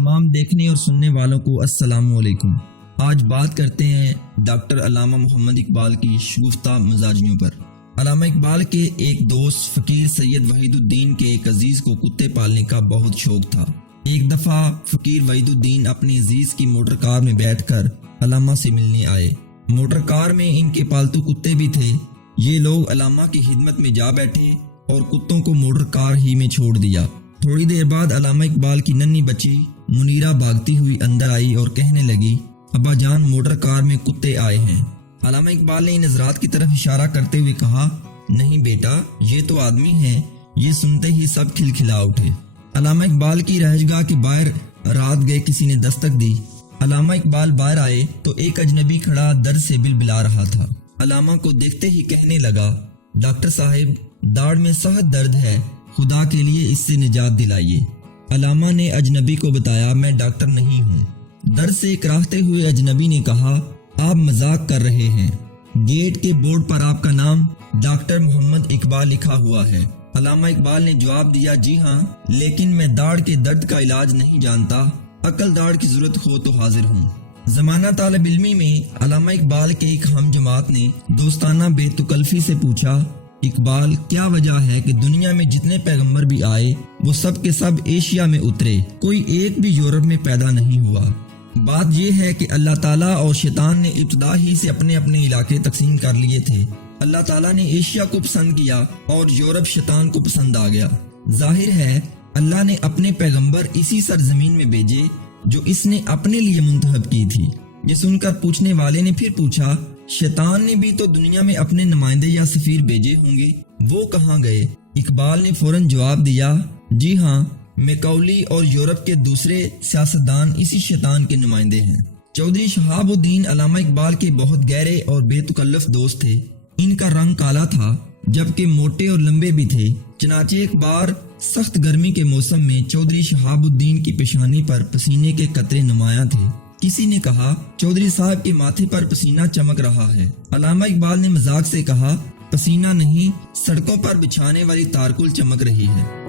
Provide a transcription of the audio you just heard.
تمام دیکھنے اور سننے والوں کو السلام علیکم۔ آج بات کرتے ہیں ڈاکٹر علامہ محمد اقبال کی شگفتہ مزاجیوں پر۔ علامہ اقبال کے ایک دوست فقیر سید وحید الدین کے ایک عزیز کو کتے پالنے کا بہت شوق تھا۔ ایک دفعہ فقیر وحید الدین اپنی عزیز کی موٹر کار میں بیٹھ کر علامہ سے ملنے آئے۔ موٹر کار میں ان کے پالتو کتے بھی تھے۔ یہ لوگ علامہ کی خدمت میں جا بیٹھے اور کتوں کو موٹر کار ہی میں چھوڑ دیا۔ تھوڑی دیر بعد علامہ اقبال کی ننھی بچی منیرہ بھاگتی ہوئی اندر آئی اور کہنے لگی، ابا جان موٹر کار میں کتے آئے ہیں۔ علامہ اقبال نے ان حضرات کی طرف اشارہ کرتے ہوئے کہا، نہیں بیٹا یہ تو آدمی ہیں۔ یہ سنتے ہی سب کھلکھلا اٹھے۔ علامہ اقبال کی رہائشگاہ کے باہر رات گئے کسی نے دستک دی۔ علامہ اقبال باہر آئے تو ایک اجنبی کھڑا درد سے بلبلا رہا تھا۔ علامہ کو دیکھتے ہی کہنے لگا، ڈاکٹر صاحب داڑھ میں سخت درد ہے، خدا کے لیے اس سے نجات دلائیے۔ علامہ نے اجنبی کو بتایا، میں ڈاکٹر نہیں ہوں۔ درد سے کراہتے ہوئے اجنبی نے کہا، آپ مذاق کر رہے ہیں، گیٹ کے بورڈ پر آپ کا نام ڈاکٹر محمد اقبال لکھا ہوا ہے۔ علامہ اقبال نے جواب دیا، جی ہاں، لیکن میں داڑھ کے درد کا علاج نہیں جانتا، عقل داڑھ کی ضرورت ہو تو حاضر ہوں۔ زمانہ طالب علمی میں علامہ اقبال کے ایک ہم جماعت نے دوستانہ بے تکلفی سے پوچھا، اقبال کیا وجہ ہے کہ دنیا میں جتنے پیغمبر بھی آئے وہ سب کے سب ایشیا میں اترے، کوئی ایک بھی یورپ میں پیدا نہیں ہوا؟ بات یہ ہے کہ اللہ تعالیٰ اور شیطان نے ابتدا ہی سے اپنے اپنے علاقے تقسیم کر لیے تھے۔ اللہ تعالیٰ نے ایشیا کو پسند کیا اور یورپ شیطان کو پسند آ گیا۔ ظاہر ہے اللہ نے اپنے پیغمبر اسی سرزمین میں بھیجے جو اس نے اپنے لیے منتخب کی تھی۔ یہ سن کر پوچھنے والے نے پھر پوچھا، شیطان نے بھی تو دنیا میں اپنے نمائندے یا سفیر بھیجے ہوں گے، وہ کہاں گئے؟ اقبال نے فوراً جواب دیا، جی ہاں، میکاولی اور یورپ کے دوسرے سیاستدان اسی شیطان کے نمائندے ہیں۔ چودھری شہاب الدین علامہ اقبال کے بہت گہرے اور بے تکلف دوست تھے۔ ان کا رنگ کالا تھا جبکہ موٹے اور لمبے بھی تھے۔ چنانچہ ایک بار سخت گرمی کے موسم میں چودھری شہاب الدین کی پیشانی پر پسینے کے قطرے نمایاں تھے۔ کسی نے کہا، چودھری صاحب کے ماتھے پر پسینہ چمک رہا ہے۔ علامہ اقبال نے مذاق سے کہا، پسینہ نہیں، سڑکوں پر بچھانے والی تارکل چمک رہی ہے۔